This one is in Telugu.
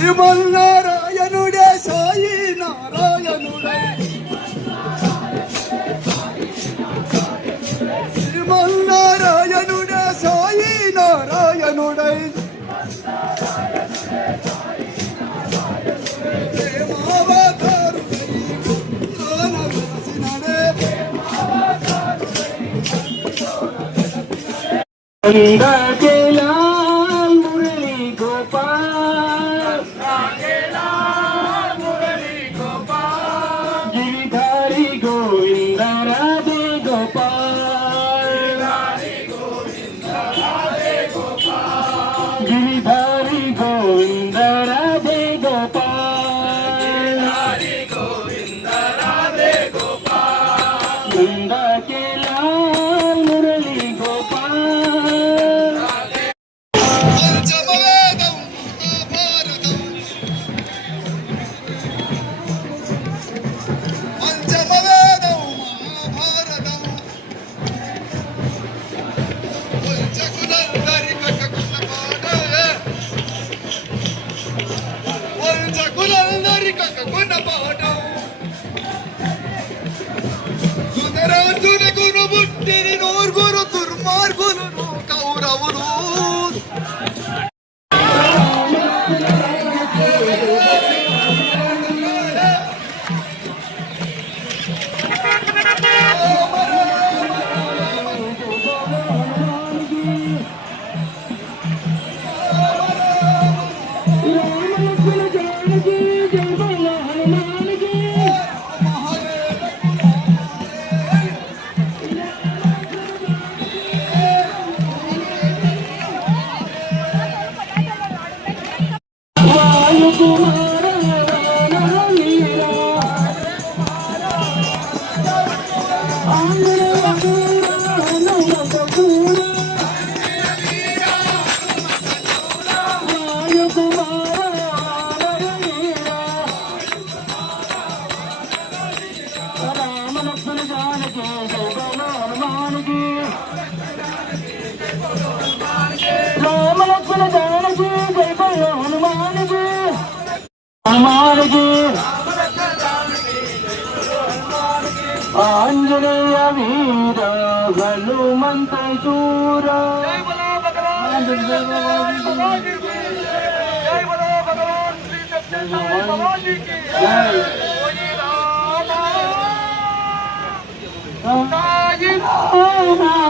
శ్రీమన్నారాయణుడే సాయి నారాయణుడే శ్రీమన్నారాయణుడే సాయి నారాయణుడే लाल मुरली गोपाल गिरिधारी गोविंद राधे गोपाल गिरिधारी गोविंद राधे गोपाल वृंदा के लाल मुरली गोपाल దుర్మార్గులను కౌరవులు आंजनेय वीर हनुमंत शूर जय बोलो भगवान श्री सत्यसाई बाबा जी की जय राम